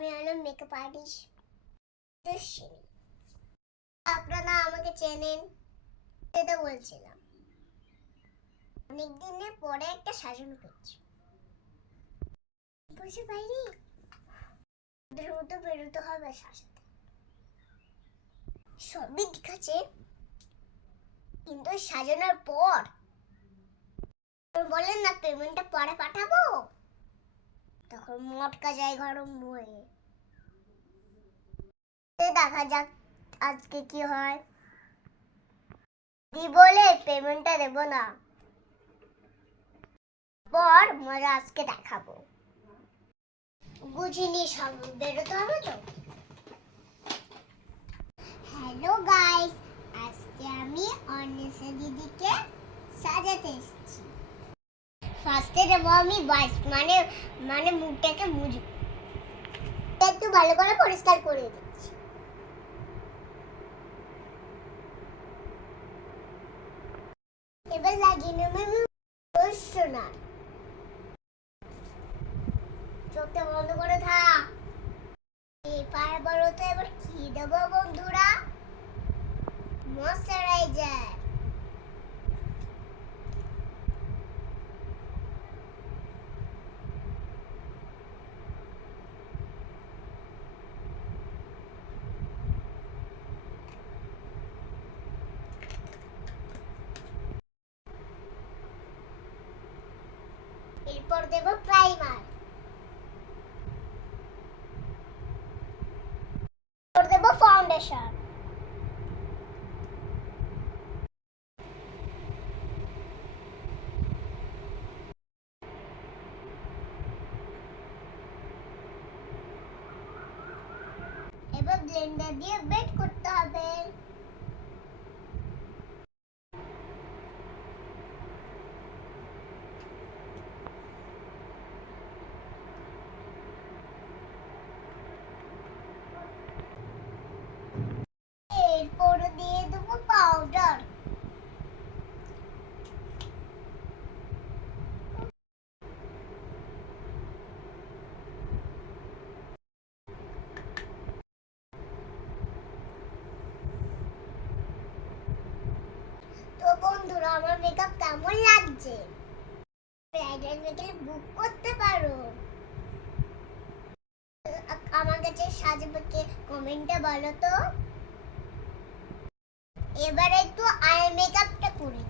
আমি হলাম makeup artist দুশ্চিনি। আপনারা আমাকে চেনেন, সেটা বলছিলাম। অনেক দিনের পরে একটা সাজানো পেয়েছি। বসে বাইরে দ্রুত বেরোতে হবে সাজাতে। সবই ঠিক আছে, কিন্তু সাজানোর পর বলেন না পেমেন্টটা পরে পাঠাবো, তখন মটকা যায় গরম হয়ে। দেখা যাক আজকে কি হয়। দি বলে পেমেন্টটা দেব না, পর মজা আজকে দেখাবো। বুঝিনি, সব বেরোতে হবে তো। হ্যালো গাইস, আজকে আমি অনিশা দিদিকে সাজাতে এসেছি। ফার্স্টে দেবো আমি ওয়াইপ, মানে মুখটাকে মুছবো, একটু ভালো করে পরিষ্কার করে দিচ্ছি। এবার লাগিয়ে নেব আমি না, চোখটা বন্ধ করে থাক। এবার বলো তো এবার কি দেবো বন্ধুরা? ময়শ্চারাইজার। এরপর দেব প্রাইমার, এরপর দেব ফাউন্ডেশন, এবার ব্লেন্ডার দিয়ে বেট করতে হবে। এরপর দিয়ে দেব পাউডার, তো বন্ধুরা আমার মেকআপ কেমন লাগছে? ব্রাইডাল মেকআপ বুক করতে পারো। আমার কাছে সাজবে কে কমেন্টে বলো তো। এবার একটু আই মেকআপটা করি।